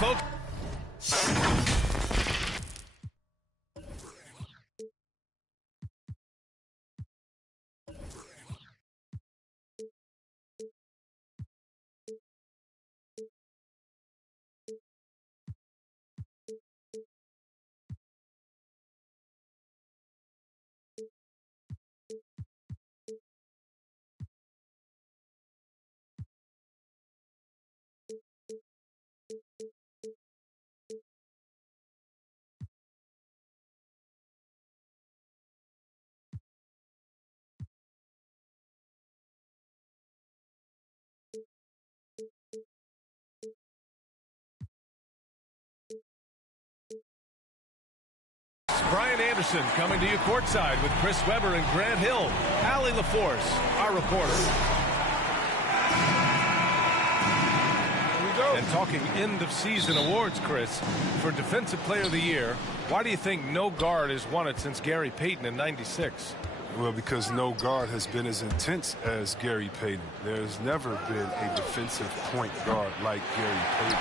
right, folks. Brian Anderson coming to you courtside with Chris Webber and Grant Hill. Allie LaForce, our reporter. Here we go. And talking end-of-season awards, Chris, for Defensive Player of the Year, why do you think no guard has won it since Gary Payton in '96? Well, because no guard has been as intense as Gary Payton. There's never been a defensive point guard like Gary Payton.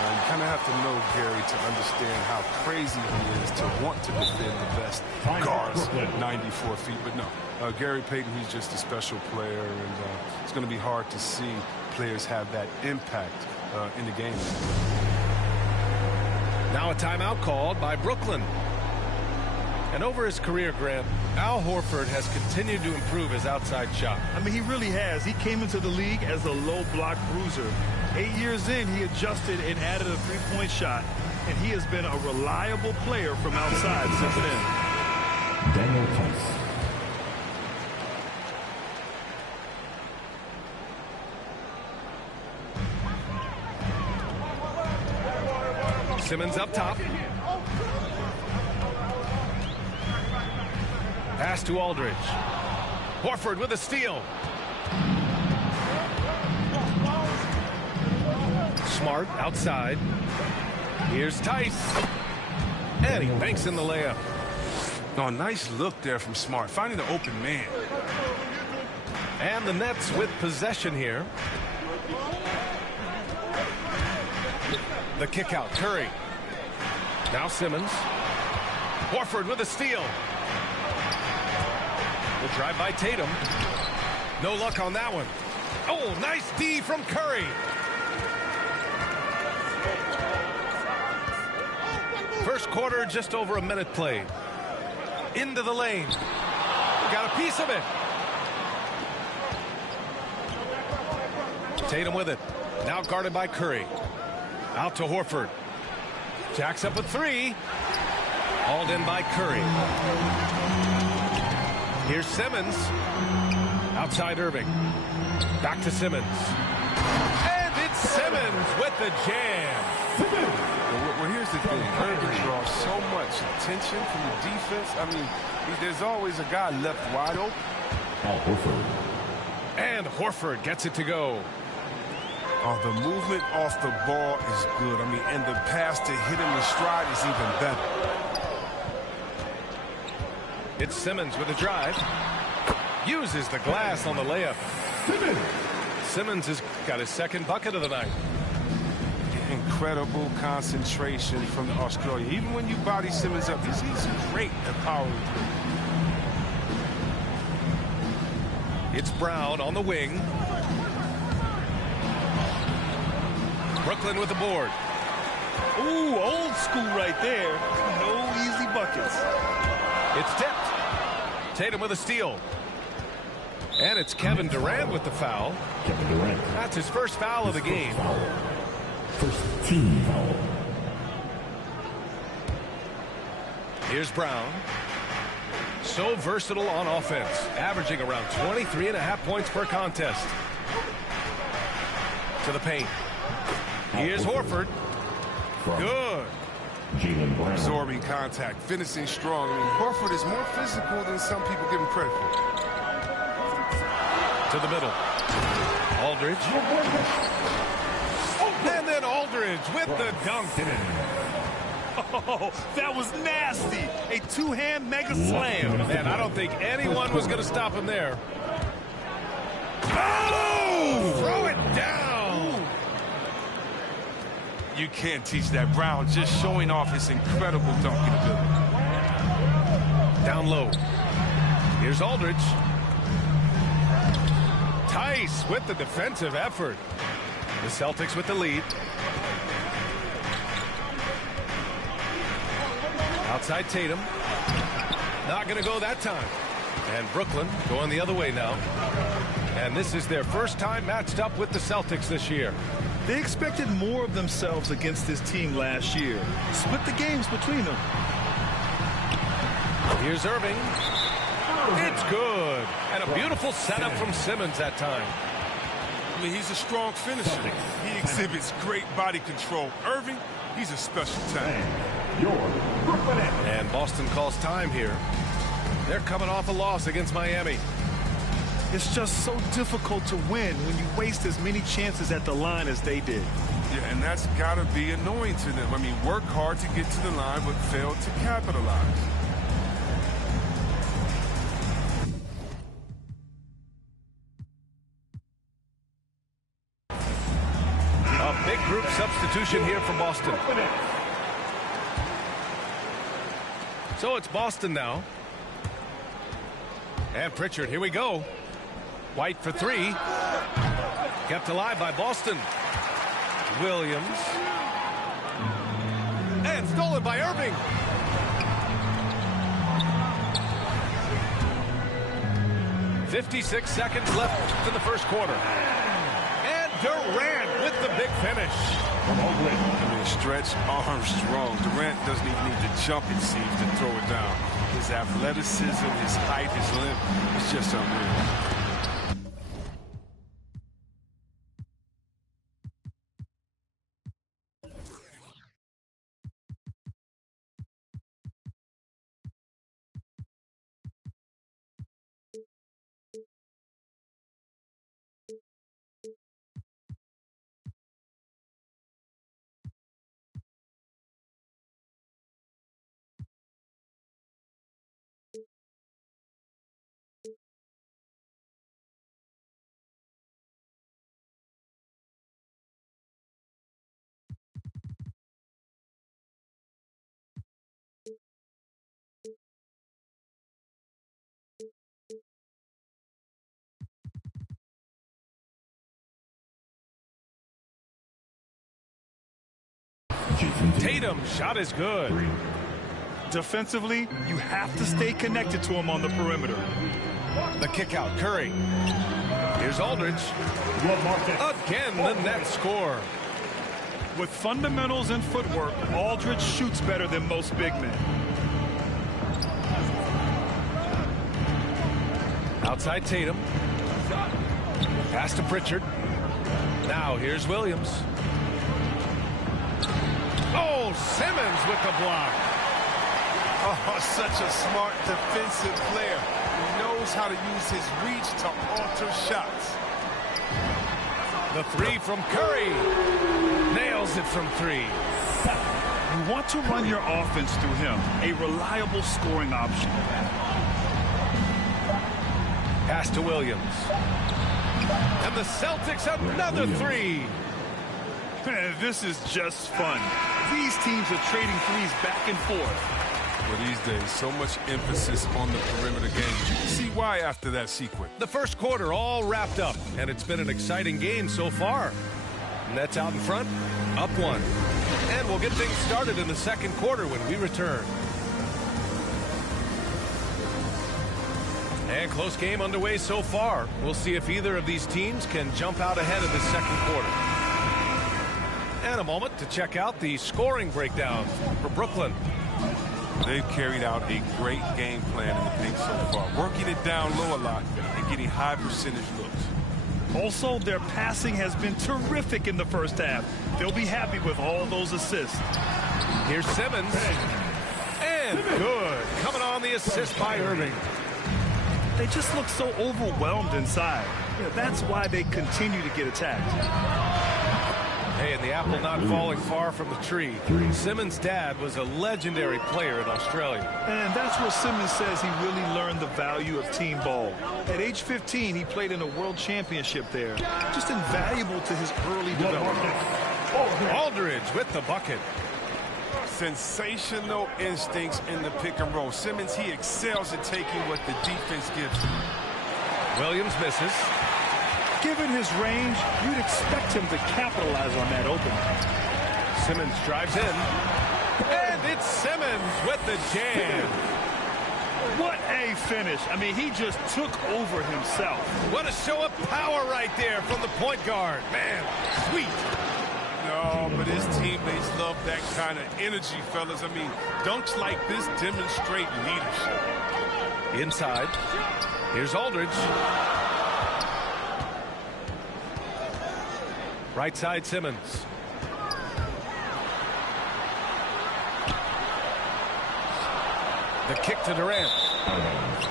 You kind of have to know Gary to understand how crazy he is to want to defend the best guards at 94 feet. But no, Gary Payton, he's just a special player, and it's going to be hard to see players have that impact in the game. Now a timeout called by Brooklyn. And over his career, Grant, Al Horford has continued to improve his outside shot. I mean, he really has. He came into the league as a low block bruiser. 8 years in, he adjusted and added a three-point shot, and he has been a reliable player from outside since then. Daniel Tice. Simmons up top. Pass to Aldridge. Horford with a steal. Smart outside. Here's Tice. And he banks in the layup. Oh, nice look there from Smart, finding the open man. And the Nets with possession here. The kick out, Curry. Now Simmons. Horford with a steal. The drive by Tatum. No luck on that one. Oh, nice D from Curry. First quarter, just over a minute played. Into the lane. Got a piece of it. Tatum with it. Now guarded by Curry. Out to Horford. Jacks up a three. Hauled in by Curry. Here's Simmons. Outside Irving. Back to Simmons. And it's Simmons with the jam. Well, here's the thing. Irving draws so much attention from the defense. I mean, there's always a guy left wide open. And Horford gets it to go. Oh, the movement off the ball is good. I mean, and the pass to hit him in stride is even better. It's Simmons with a drive. Uses the glass on the layup. Simmons has got his second bucket of the night. Incredible concentration from the Australian. Even when you body Simmons up, he's great at powering through. It's Brown on the wing. Brooklyn with the board. Ooh, old school right there. No easy buckets. It's tipped. Tatum with a steal. And it's Kevin Durant with the foul. Kevin Durant. That's his first foul of the game. First team foul. Here's Brown. So versatile on offense, averaging around 23.5 points per contest. To the paint. Here's Horford. Good. Absorbing contact, finishing strong. I mean, Horford is more physical than some people give him credit for. To the middle. Aldridge. And then Aldridge with the dunk. Oh, that was nasty. A two-hand mega slam. Man, I don't think anyone was going to stop him there. Oh! Throw it down. You can't teach that. Brown just showing off his incredible dunking ability. Down low. Here's Aldridge. Tice with the defensive effort. The Celtics with the lead. Outside Tatum. Not going to go that time. And Brooklyn going the other way now. And this is their first time matched up with the Celtics this year. They expected more of themselves against this team last year. Split the games between them. Here's Irving. It's good. And a beautiful setup from Simmons that time. I mean, he's a strong finisher. He exhibits great body control. Irving, he's a special talent. And Boston calls time here. They're coming off a loss against Miami. It's just so difficult to win when you waste as many chances at the line as they did. Yeah, and that's got to be annoying to them. I mean, work hard to get to the line, but fail to capitalize. A big group substitution here for Boston. So it's Boston now. And Pritchard, here we go. White for three. Kept alive by Boston. Williams. And stolen by Irving. .56 seconds left in the first quarter. And Durant with the big finish. I mean, stretch arms strong. Durant doesn't even need to jump, it seems, to throw it down. His athleticism, his height, his length, it's just unreal. Tatum shot is good. Defensively, you have to stay connected to him on the perimeter. The kick out, Curry. Here's Aldridge. Again, the net score. With fundamentals and footwork, Aldridge shoots better than most big men. Outside Tatum. Pass to Pritchard. Now here's Williams. Oh, Simmons with the block. Oh, such a smart defensive player. He knows how to use his reach to alter shots. The three from Curry. Nails it from three. You want to run your offense through him, a reliable scoring option. Pass to Williams. And the Celtics another three. This is just fun. These teams are trading threes back and forth. Well, these days, so much emphasis on the perimeter game. You can see why after that sequence. The first quarter all wrapped up, and it's been an exciting game so far. Nets out in front, up one. And we'll get things started in the second quarter when we return. And close game underway so far. We'll see if either of these teams can jump out ahead in the second quarter. And a moment to check out the scoring breakdown for Brooklyn. They've carried out a great game plan in the paint so far, working it down low a lot and getting high percentage looks. Also, their passing has been terrific in the first half. They'll be happy with all those assists. Here's Simmons. And good. Coming on the assist by Irving. They just look so overwhelmed inside. That's why they continue to get attacked. Hey, and the apple not falling far from the tree. Simmons' dad was a legendary player in Australia. And that's where Simmons says he really learned the value of team ball. At age 15, he played in a world championship there. Just invaluable to his early development. Aldridge with the bucket. Sensational instincts in the pick and roll. Simmons, he excels at taking what the defense gives him. Williams misses. Given his range, you'd expect him to capitalize on that opening. Simmons drives in. And it's Simmons with the jam. What a finish. I mean, he just took over himself. What a show of power right there from the point guard. Man, sweet. No, but his teammates love that kind of energy, fellas. I mean, dunks like this demonstrate leadership. Inside. Here's Aldridge. Right side, Simmons. The kick to Durant.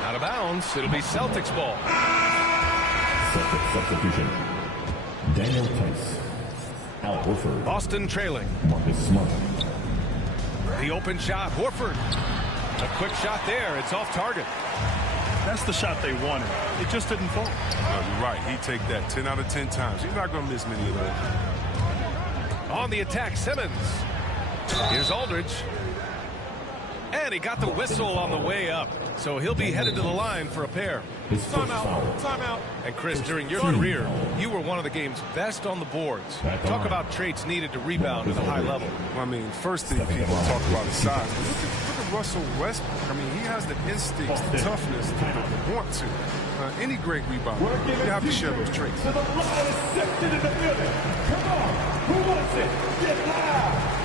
Out of bounds. It'll be Celtics ball. Celtics substitution. Daniel Tice. Al Horford. Boston trailing. Marcus Smart. The open shot. Horford. A quick shot there. It's off target. That's the shot they wanted. It just didn't fall. No, you're right. He'd take that 10 out of 10 times. He's not going to miss many of those. On the attack, Simmons. Here's Aldridge. And he got the whistle on the way up. So he'll be headed to the line for a pair. Timeout. And Chris, during your career, you were one of the game's best on the boards. Talk about traits needed to rebound at a high level. Well, I mean, first thing people talk about is size. Look at Russell Westbrook. I mean, he has the instincts, the toughness to want to. Any great rebounder, you have to share those traits. To the loudest section in the building. Come on, who wants it? Get loud.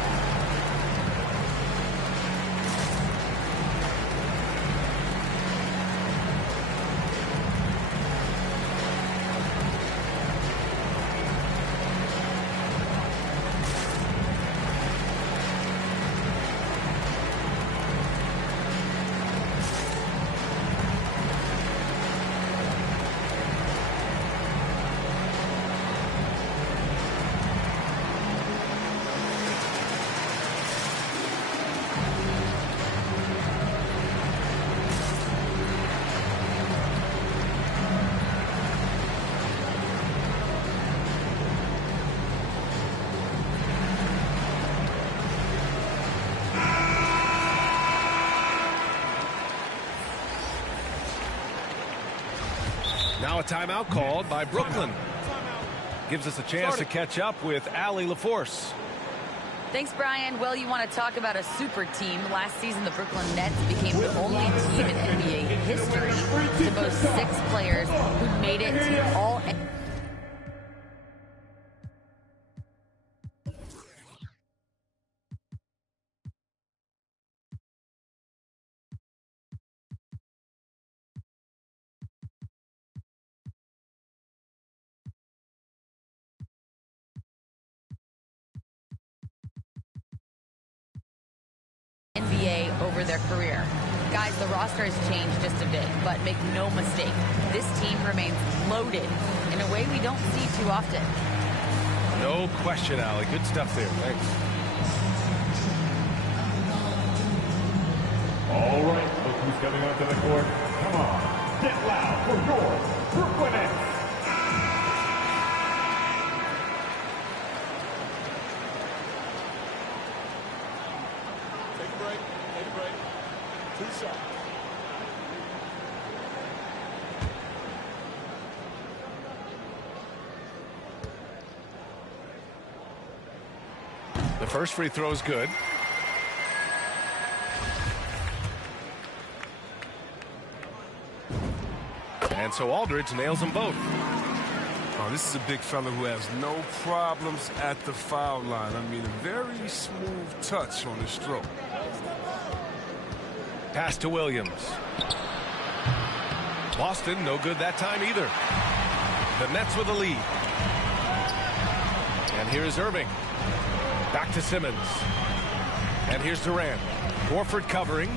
Now a timeout called by Brooklyn. Gives us a chance to catch up with Allie LaForce. Thanks, Brian. Well, you want to talk about a super team. Last season, the Brooklyn Nets became the only team in NBA history to boast 6 players who made it to all NBA over their career. Guys, the roster has changed just a bit, but make no mistake, this team remains loaded in a way we don't see too often. No question, Allie. Good stuff there. Thanks. All right, look who's coming onto the court. Come on, get loud for your Brooklyn Nets. Take a break. 2 shots. The first free throw is good. And so Aldridge nails them both. Oh, this is a big fella who has no problems at the foul line. I mean, a very smooth touch on his stroke. Pass to Williams. Boston, no good that time either. The Nets with the lead. And here's Irving. Back to Simmons. And here's Durant. Horford covering.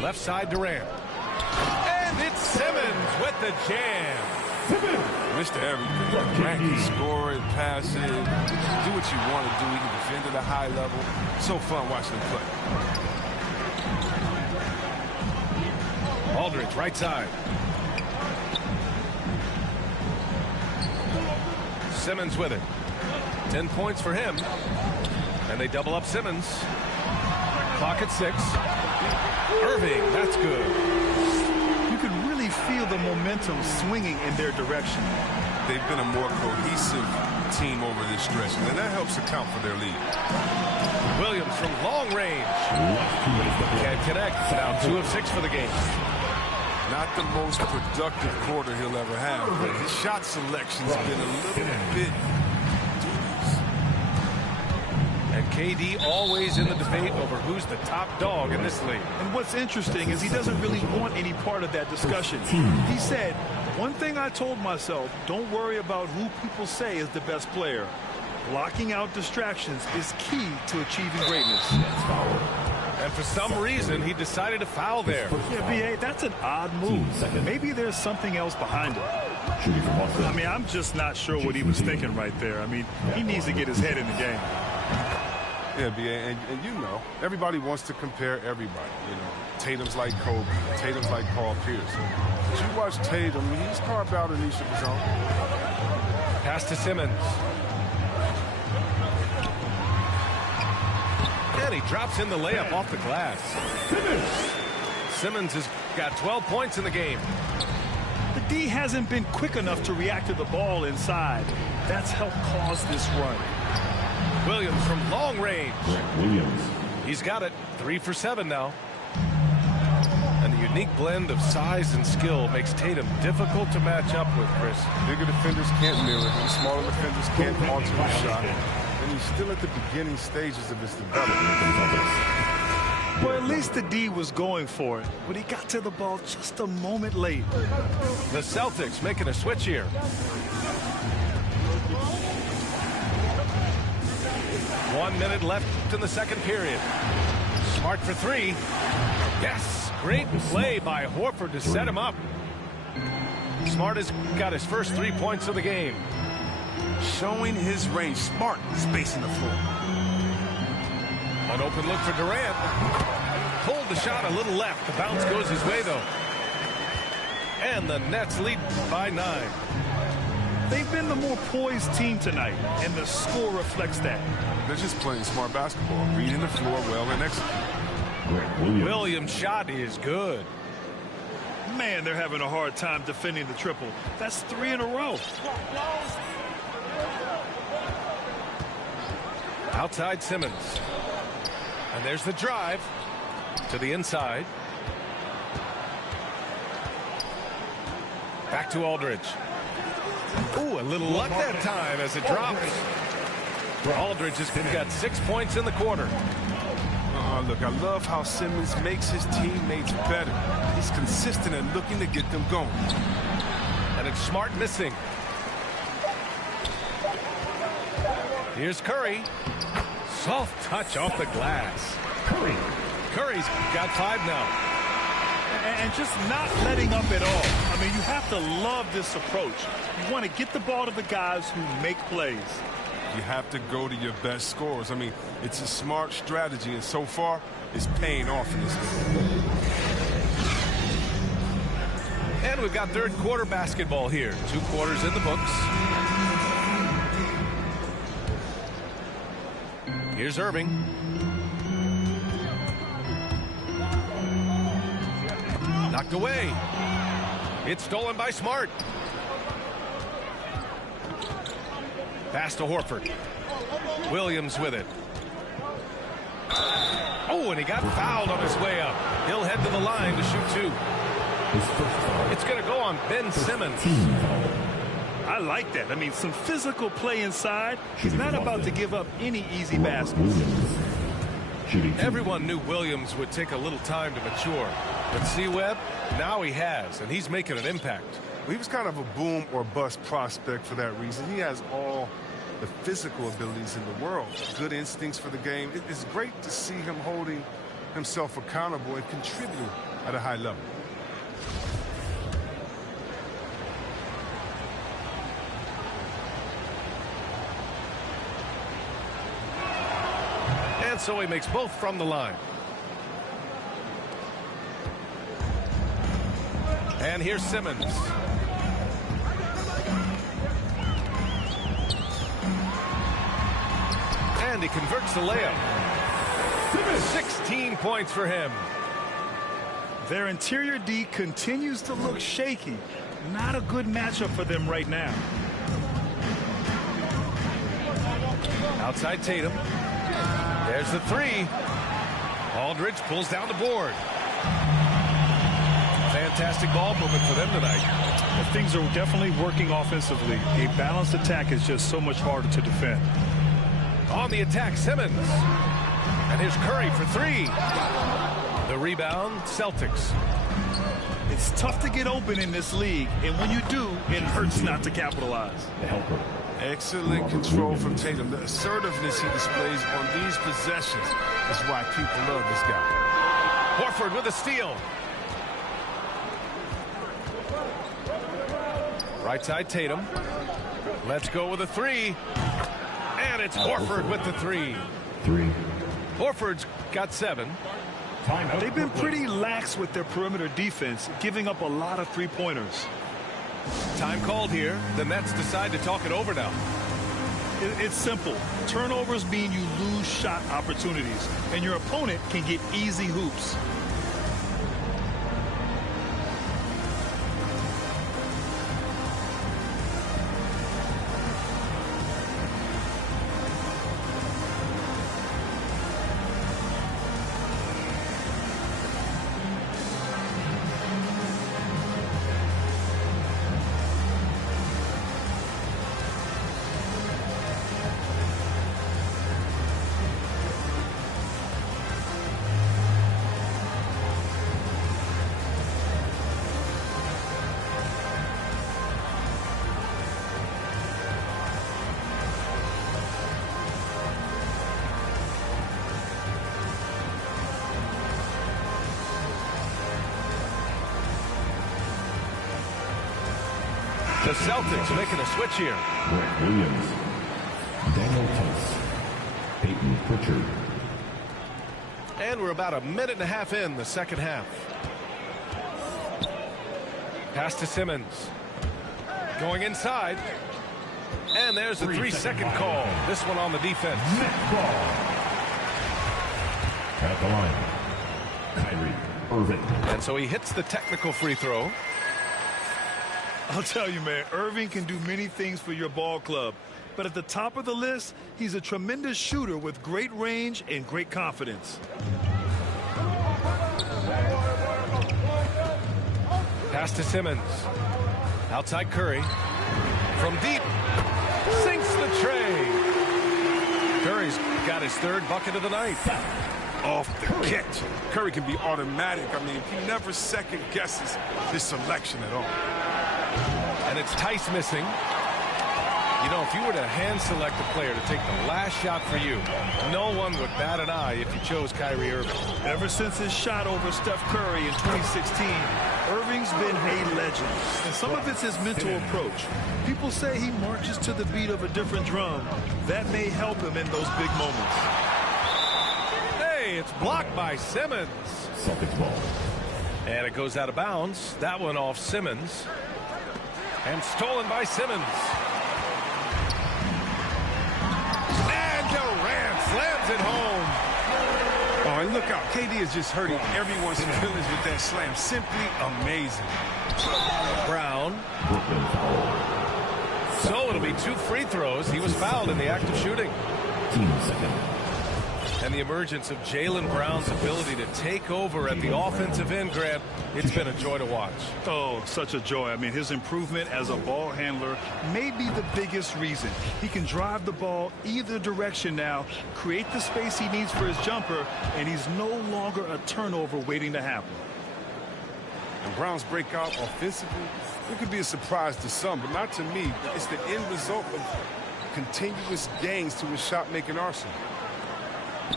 Left side Durant. And it's Simmons with the jam. Mr. Everything. Durant can score it, pass it, do what you want to do. He can defend at a high level. So fun watching him play. Aldridge, right side. Simmons with it. 10 points for him. And they double up Simmons. Clock at 6. Irving, that's good. You can really feel the momentum swinging in their direction. They've been a more cohesive team over this stretch, and that helps account for their lead. Williams from long range. Can't connect. Now 2 of 6 for the game. Not the most productive quarter he'll ever have, but his shot selection's been a little bit dubious. And KD always in the debate over who's the top dog in this league. And what's interesting is he doesn't really want any part of that discussion. He said, one thing I told myself, don't worry about who people say is the best player. Blocking out distractions is key to achieving greatness. And for some reason, he decided to foul there. Yeah, B.A., that's an odd move. Maybe there's something else behind it. I mean, I'm just not sure what he was thinking right there. I mean, he needs to get his head in the game. Yeah, B.A., and you know, everybody wants to compare everybody. You know, Tatum's like Kobe, Tatum's like Paul Pierce. But you watch Tatum, he's carved out a niche of his own. Pass to Simmons. And he drops in the layup off the glass. Simmons has got 12 points in the game. The D hasn't been quick enough to react to the ball inside. That's helped cause this run. Williams from long range. Williams. He's got it. 3 for 7 now. And the unique blend of size and skill makes Tatum difficult to match up with, Chris. Bigger defenders can't mirror him. Smaller defenders can't alter his shot. And he's still at the beginning stages of his development. Well, at least the D was going for it, but he got to the ball just a moment late. The Celtics making a switch here. One minute left in the second period. Smart for 3. Yes, great play by Horford to set him up. Smart has got his first 3 points of the game. Showing his range. Smart spacing the floor. An open look for Durant. Pulled the shot a little left. The bounce goes his way, though. And the Nets lead by 9. They've been the more poised team tonight, and the score reflects that. They're just playing smart basketball, reading the floor well and executing. Williams' shot is good. Man, they're having a hard time defending the triple. That's 3 in a row. Outside Simmons. And there's the drive to the inside. Back to Aldridge. Ooh, a little luck that time as it drops. Aldridge has got 6 points in the quarter. Look, I love how Simmons makes his teammates better. He's consistent and looking to get them going. And it's Smart missing. Here's Curry. Soft touch off the glass. Curry's got 5 now. And just not letting up at all. I mean, you have to love this approach. You want to get the ball to the guys who make plays. You have to go to your best scorers. I mean, it's a smart strategy, and so far, it's paying off in this game. And we've got third quarter basketball here. 2 quarters in the books. Here's Irving. Knocked away. It's stolen by Smart. Pass to Horford. Williams with it. Oh, and he got fouled on his way up. He'll head to the line to shoot 2. It's going to go on Ben Simmons. I like that. I mean, some physical play inside. He's not about to give up any easy baskets. Everyone knew Williams would take a little time to mature. But C-Web, now he has, and he's making an impact. He was kind of a boom or bust prospect for that reason. He has all the physical abilities in the world, good instincts for the game. It's great to see him holding himself accountable and contributing at a high level. And so he makes both from the line. And here's Simmons. And he converts the layup. 16 points for him. Their interior D continues to look shaky. Not a good matchup for them right now. Outside Tatum. There's the three. Aldridge pulls down the board. Fantastic ball movement for them tonight. Well, things are definitely working offensively. A balanced attack is just so much harder to defend. On the attack, Simmons. And here's Curry for three. The rebound, Celtics. It's tough to get open in this league, and when you do, it hurts not to capitalize. The helper. Excellent control from Tatum. The assertiveness he displays on these possessions is why people love this guy. Horford with a steal. Right side Tatum. Let's go with a three. And it's Horford with the three. Horford's got 7. They've been pretty lax with their perimeter defense, giving up a lot of three-pointers. Time called here. The Nets decide to talk it over now. It's simple. Turnovers mean you lose shot opportunities, and your opponent can get easy hoops. The Celtics making a switch here. Grant Williams. Daniel Tice. Peyton Pritchard. And we're about a minute and a half in the second half. Pass to Simmons. Going inside. And there's a 3-second call. This one on the defense. Net ball. At the line. Kyrie Irving. And so he hits the technical free throw. I'll tell you, man, Irving can do many things for your ball club. But at the top of the list, he's a tremendous shooter with great range and great confidence. Pass to Simmons. Outside Curry. From deep. Sinks the tray. Curry's got his 3rd bucket of the night. Off the catch. Curry can be automatic. I mean, he never second guesses his selection at all. And it's Tice missing. You know, if you were to hand select a player to take the last shot for you, no one would bat an eye if you chose Kyrie Irving. Ever since his shot over Steph Curry in 2016, Irving's been a legend. And some of it's his mental approach. People say he marches to the beat of a different drum. That may help him in those big moments. Hey, it's blocked by Simmons. Celtics ball. And it goes out of bounds. That one off Simmons. And stolen by Simmons. And Durant slams it home. Oh, and look out. KD is just hurting everyone's feelings with that slam. Simply amazing. Brown. Brooklyn foul. So it'll be 2 free throws. He was fouled in the act of shooting. Team second. And the emergence of Jaylen Brown's ability to take over at the offensive end, Grant, it's been a joy to watch. Oh, such a joy. I mean, his improvement as a ball handler may be the biggest reason. He can drive the ball either direction now, create the space he needs for his jumper, and he's no longer a turnover waiting to happen. And Brown's breakout offensively, it could be a surprise to some, but not to me. It's the end result of continuous gains to his shot-making arsenal.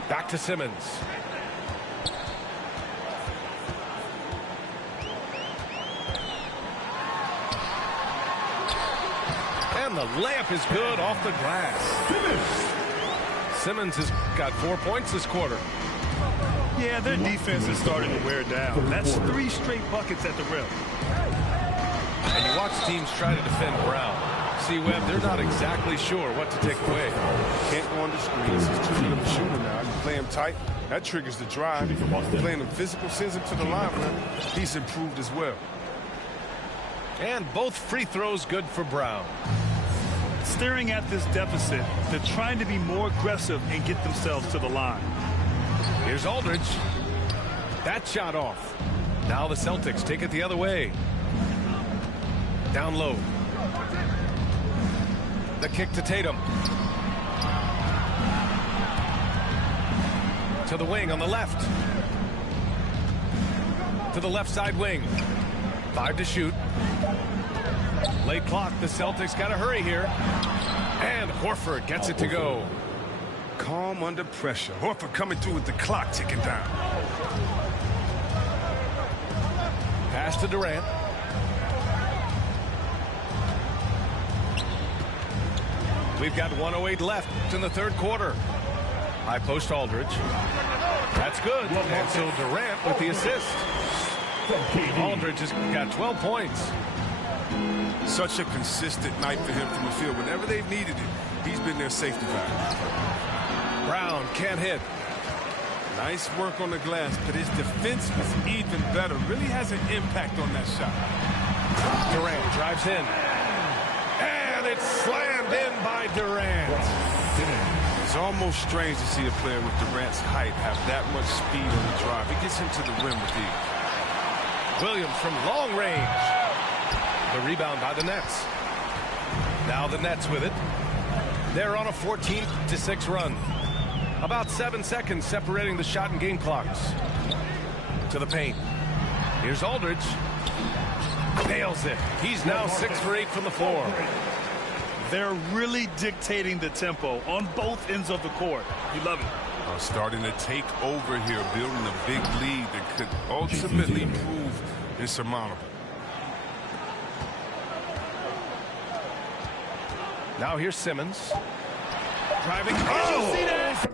Back to Simmons. And the layup is good off the glass. Simmons has got 4 points this quarter. Yeah, their defense is starting to wear down. That's 3 straight buckets at the rim. And you watch teams try to defend Brown. see, Webb, they're not exactly sure what to take away. Can't go on the screens. He's too good of a shooter now. You play him tight, that triggers the drive. Playing him physical sends him to the line, man. He's improved as well. And both free throws good for Brown. Staring at this deficit, they're trying to be more aggressive and get themselves to the line. Here's Aldridge. That shot off. Now the Celtics take it the other way. Down low. The kick to Tatum. To the wing on the left. To the left side wing. 5 to shoot. Late clock. The Celtics got to hurry here. And Horford gets it to go. Calm under pressure. Horford coming through with the clock ticking down. Pass to Durant. We've got 1:08 left in the third quarter. High post Aldridge. That's good. And so Durant with the assist. Aldridge has got 12 points. Such a consistent night for him from the field. Whenever they've needed it, he's been their safety valve. Brown can't hit. Nice work on the glass, but his defense was even better. Really has an impact on that shot. Durant drives in. And it's slammed in by Durant. It's almost strange to see a player with Durant's height have that much speed on the drive. He gets him to the rim with ease. Williams from long range. The rebound by the Nets. Now the Nets with it. They're on a 14-6 run. About 7 seconds separating the shot and game clocks. To the paint. Here's Aldridge. Nails it. He's now 6 for 8 from the floor. They're really dictating the tempo on both ends of the court. You love it. Starting to take over here, building a big lead that could ultimately prove insurmountable. Now here's Simmons. Driving. Oh! See that?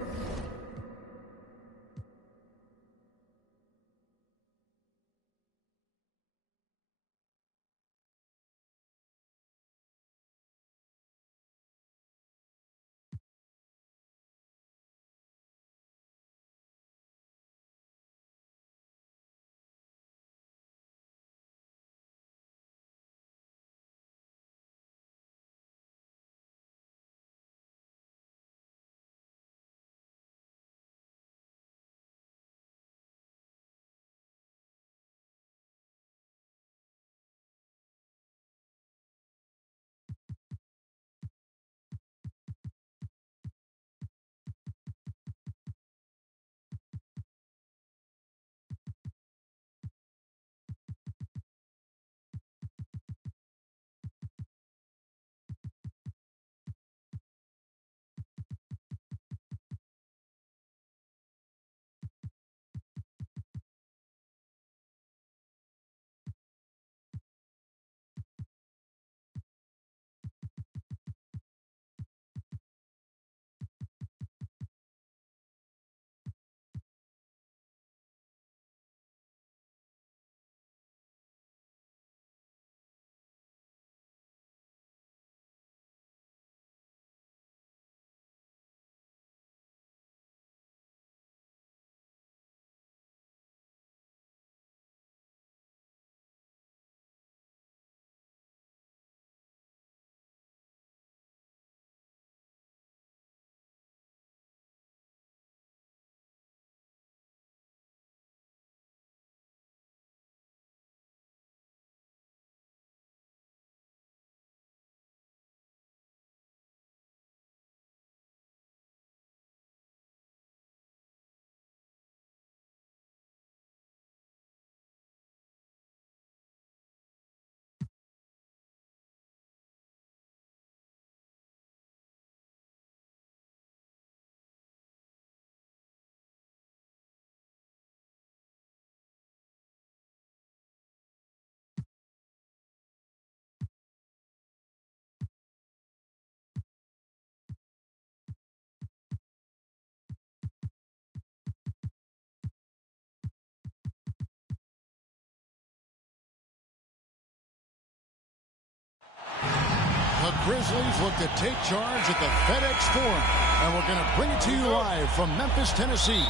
The Grizzlies look to take charge at the FedEx Forum, and we're going to bring it to you live from Memphis, Tennessee.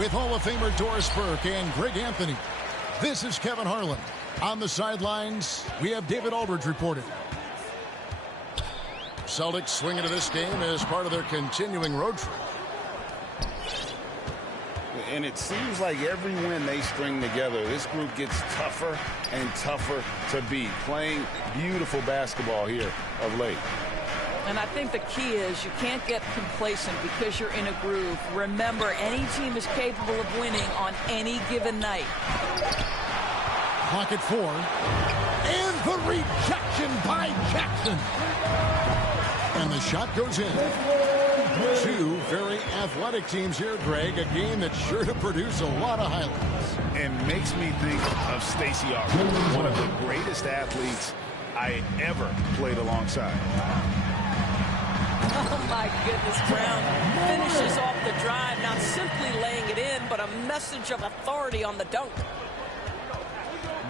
With Hall of Famer Doris Burke and Greg Anthony, this is Kevin Harlan. On the sidelines, we have David Aldridge reporting. Celtics swing into this game as part of their continuing road trip. And it seems like every win they string together, this group gets tougher and tougher to beat. Playing beautiful basketball here of late. And I think the key is you can't get complacent because you're in a groove. Remember, any team is capable of winning on any given night. Clock at 4. And the rejection by Jackson. And the shot goes in. Two very athletic teams here, Greg. A game that's sure to produce a lot of highlights. And makes me think of Stacey Augmon, one of the greatest athletes I ever played alongside. Oh, my goodness, Brown finishes off the drive, not simply laying it in, but a message of authority on the dunk.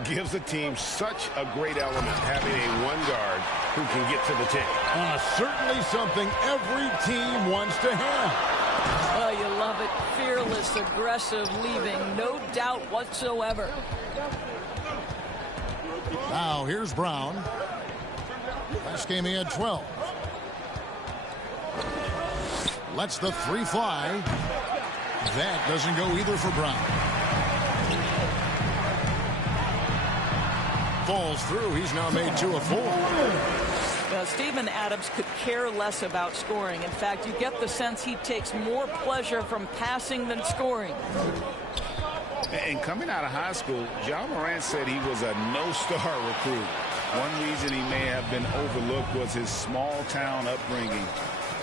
Gives the team such a great element, having a one guard who can get to the tip. Certainly something every team wants to have. Oh, you love it. Fearless, aggressive, leaving no doubt whatsoever. Now, here's Brown. Last game he had 12. Lets the three fly. That doesn't go either for Brown. Falls through. He's now made 2 of 4. Steven Adams could care less about scoring. In fact, you get the sense he takes more pleasure from passing than scoring. And coming out of high school, Ja Morant said he was a no-star recruit. One reason he may have been overlooked was his small-town upbringing,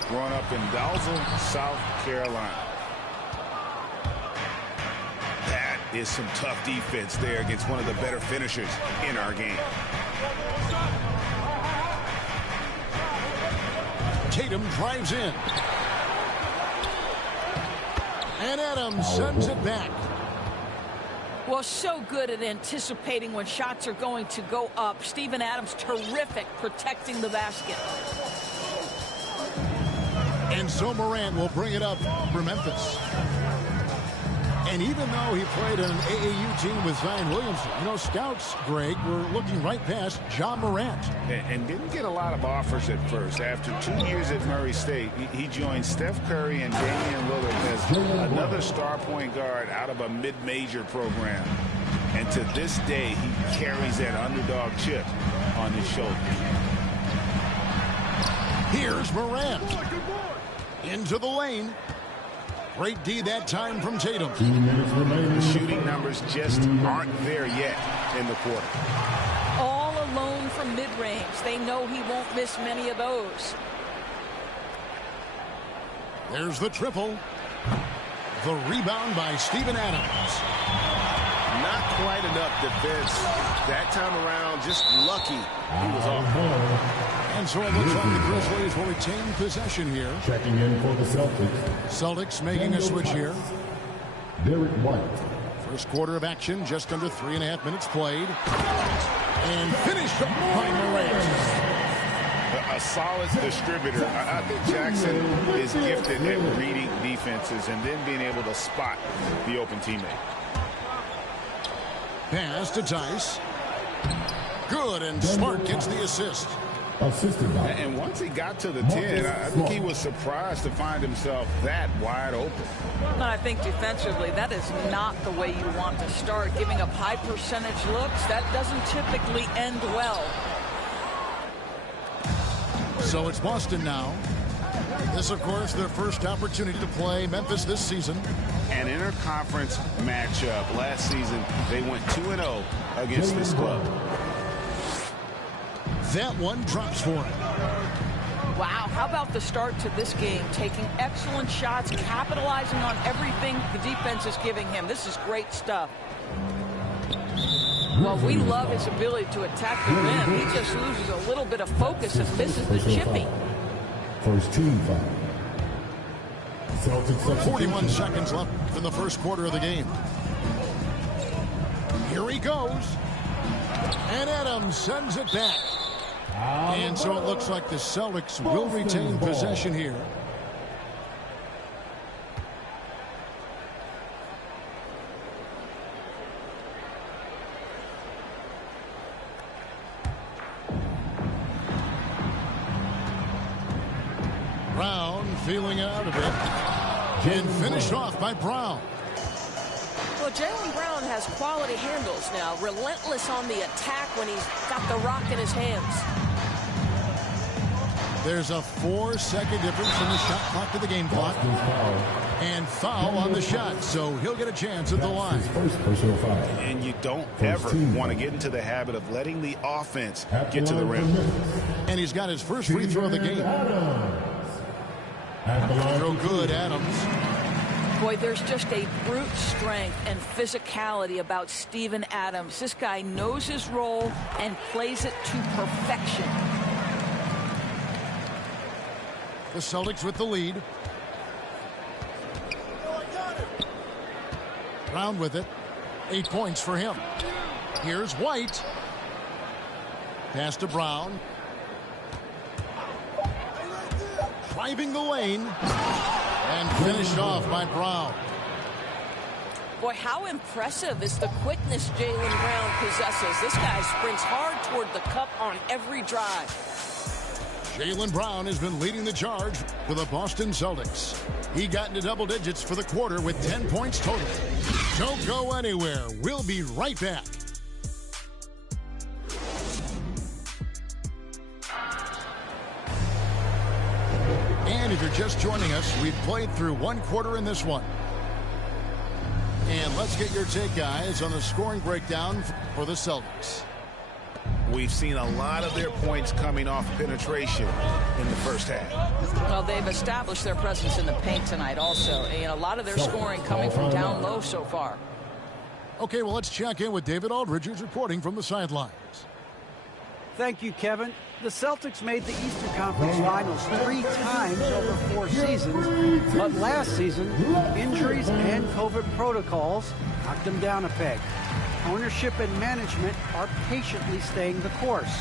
growing up in Dalzell, South Carolina. That is some tough defense there against one of the better finishers in our game. Tatum drives in. And Adams sends it back. Well, so good at anticipating when shots are going to go up. Steven Adams, terrific protecting the basket. And so Morant will bring it up for Memphis. And even though he played on an AAU team with Zion Williamson, you know, scouts, Greg, were looking right past Ja Morant. And didn't get a lot of offers at first. After 2 years at Murray State, he joined Steph Curry and Damian Lillard as another star point guard out of a mid-major program. And to this day, he carries that underdog chip on his shoulder. Here's Morant. Into the lane. Great D that time from Tatum. The shooting numbers just aren't there yet in the quarter. All alone from mid-range. They know he won't miss many of those. There's the triple. The rebound by Steven Adams. Not quite enough defense that time around. Just lucky he was off. And so it looks like the Grizzlies will retain possession here. Checking in for the Celtics. Celtics making a switch here. Derek White. First quarter of action, just under 3.5 minutes played. And finished up by Morant. A solid distributor. I think Jackson is gifted at reading defenses and then being able to spot the open teammate. Pass to Tice. Good, and Smart gets the assist. And once he got to the 10, I think he was surprised to find himself that wide open. I think defensively, that is not the way you want to start. Giving up high percentage looks, that doesn't typically end well. So it's Boston now. This, of course, their first opportunity to play Memphis this season. An interconference matchup. Last season, they went 2-0 against this club. That one drops for him. Wow, how about the start to this game? Taking excellent shots, capitalizing on everything the defense is giving him. This is great stuff. Well, we love his ability to attack the rim. He just loses a little bit of focus and misses the chipping. First team foul. Celtics 41 seconds left in the first quarter of the game. Here he goes. And Adams sends it back. And so it looks like the Celtics will retain possession here. Brown feeling out of it. And finished off by Brown. Well, Jaylen Brown has quality handles now. Relentless on the attack when he's got the rock in his hands. There's a 4-second difference from the shot clock to the game clock. And foul on the shot, so he'll get a chance at the line. And you don't ever want to get into the habit of letting the offense get to the rim. And he's got his first free throw of the game. Throw good, Adams. Boy, there's just a brute strength and physicality about Steven Adams. This guy knows his role and plays it to perfection. The Celtics with the lead. Brown with it. 8 points for him. Here's White. Pass to Brown. Driving the lane. And finished off by Brown. Boy, how impressive is the quickness Jaylen Brown possesses. This guy sprints hard toward the cup on every drive. Jaylen Brown has been leading the charge for the Boston Celtics. He got into double digits for the quarter with 10 points total. Don't go anywhere. We'll be right back. And if you're just joining us, we've played through one quarter in this one. And let's get your take, guys, on the scoring breakdown for the Celtics. We've seen a lot of their points coming off penetration in the first half. Well, they've established their presence in the paint tonight also. And a lot of their scoring coming from down low so far. Okay, well, let's check in with David Aldridge, who's reporting from the sidelines. Thank you, Kevin. The Celtics made the Eastern Conference Finals 3 times over 4 seasons, but last season, injuries and COVID protocols knocked them down a peg. Ownership and management are patiently staying the course.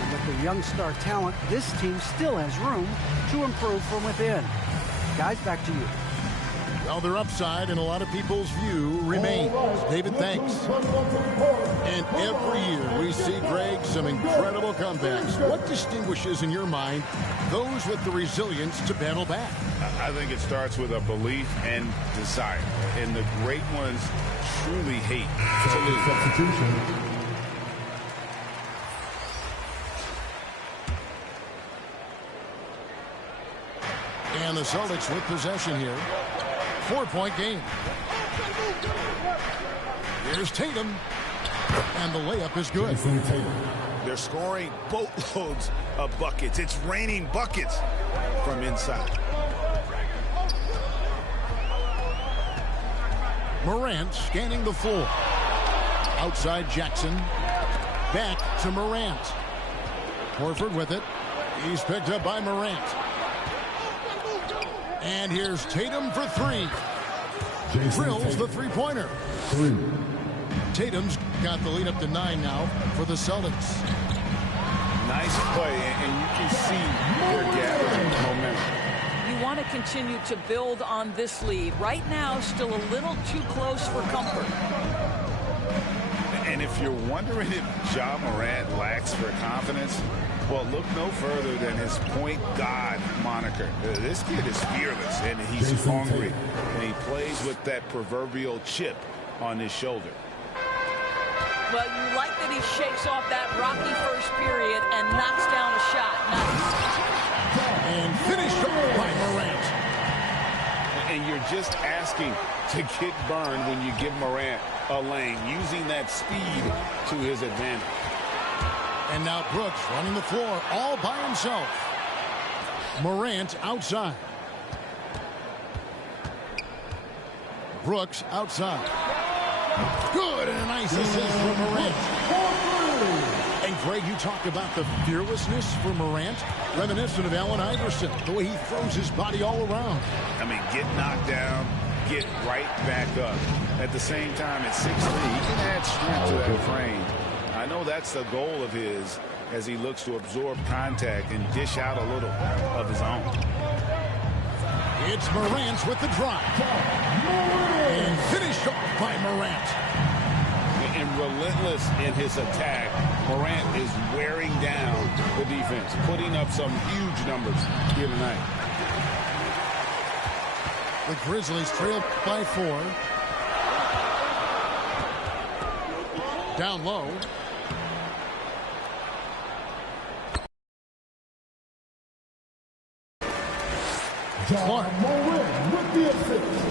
And with the young star talent, this team still has room to improve from within. Guys, back to you. Well, their upside in a lot of people's view remains. David, thanks. And every year we see, Greg, some incredible comebacks. What distinguishes, in your mind, those with the resilience to battle back? I think it starts with a belief and desire. And the great ones truly hate to lose. Substitution. And the Celtics with possession here. 4-point game. Here's Tatum. And the layup is good. They're scoring boatloads of buckets. It's raining buckets from inside. Morant scanning the floor. Outside Jackson. Back to Morant. Horford with it. He's picked up by Morant. And here's Tatum for 3. Drills the three-pointer. Tatum's got the lead up to 9 now for the Celtics. Nice play, and you can see they're gathering momentum. You want to continue to build on this lead. Right now, still a little too close for comfort. And if you're wondering if Ja Morant lacks for confidence, well, look no further than his point guard moniker. This kid is fearless, and he's hungry, and he plays with that proverbial chip on his shoulder. Well, you like that he shakes off that rocky first period and knocks down a shot. Nice. And finished off by Morant. And you're just asking to get burned when you give Morant a lane, using that speed to his advantage. And now Brooks running the floor all by himself. Morant outside. Brooks outside. Good, and a nice assist from Morant. And Greg, you talk about the fearlessness for Morant, reminiscent of Allen Iverson, the way he throws his body all around. I mean, get knocked down, get right back up. At the same time, at 6'3", he can add strength to that frame. I know that's the goal of his, as he looks to absorb contact and dish out a little of his own. It's Morant with the drive. And finished off by Morant. And relentless in his attack, Morant is wearing down the defense, putting up some huge numbers here tonight. The Grizzlies trail by 4. Down low. Clark. With the assist.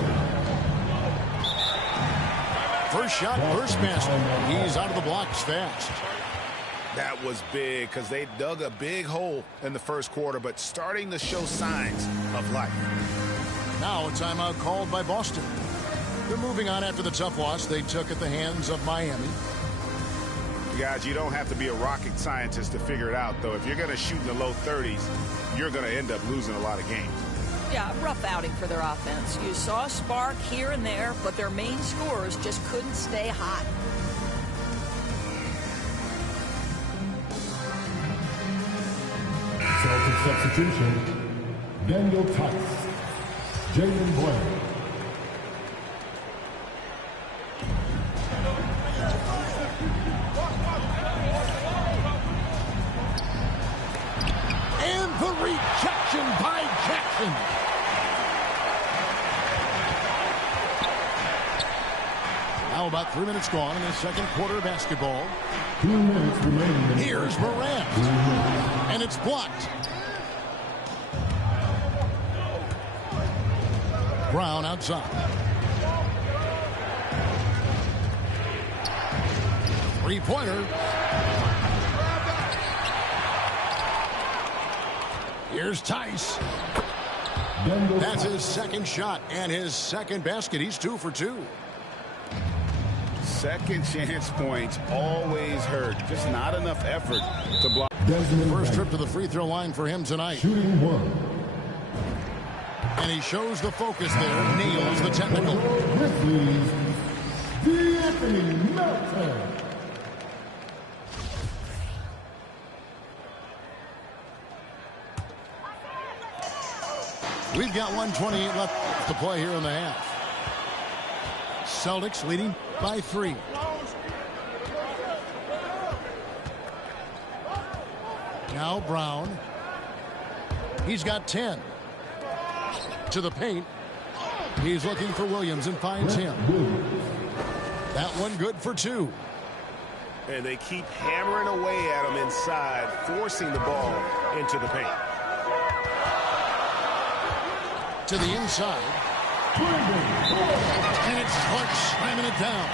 First shot, first basket. He's out of the blocks fast. That was big because they dug a big hole in the first quarter, but starting to show signs of life. Now a timeout called by Boston. They're moving on after the tough loss they took at the hands of Miami. Guys, you don't have to be a rocket scientist to figure it out, though. If you're going to shoot in the low 30s, you're going to end up losing a lot of games. Yeah, rough outing for their offense. You saw a spark here and there, but their main scorers just couldn't stay hot. Celtics substitution, Daniel Tice, Jalen Blaine. And the rejection by Jackson. Now about 3 minutes gone in the second quarter of basketball. 2 minutes remaining. Here's Morant. And it's blocked. Brown outside. Three-pointer. Here's Tice. That's his second shot and his second basket. He's 2 for 2. Second chance points always hurt. Just not enough effort to block. First trip to the free throw line for him tonight. Shooting 1. And he shows the focus there. Nails the technical. Grizzlies, D'Anthony Melton. We've got 1:28 left to play here in the half. Celtics leading by 3. Now Brown. He's got 10. To the paint. He's looking for Williams and finds him. That one good for 2. And they keep hammering away at him inside, forcing the ball into the paint. To the inside. And it's Clark slamming it down.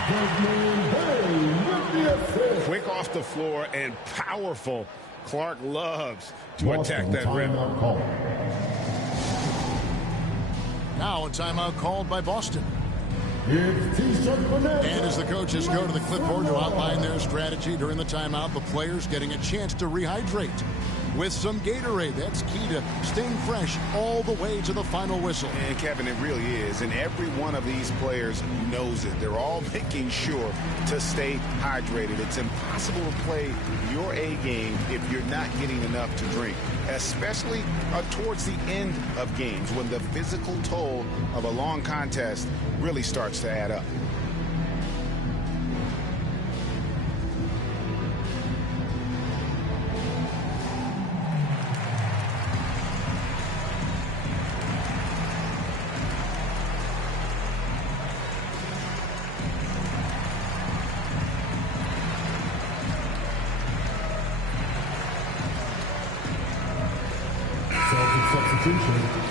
Quick off the floor and powerful. Clark loves to attack that rim. Now a timeout called by Boston. And as the coaches go to the clipboard to outline their strategy during the timeout, the players getting a chance to rehydrate with some Gatorade. That's key to staying fresh all the way to the final whistle. And Kevin, it really is. And every one of these players knows it. They're all making sure to stay hydrated. It's impossible to play your A game if you're not getting enough to drink, especially towards the end of games when the physical toll of a long contest really starts to add up. Celtics substitution,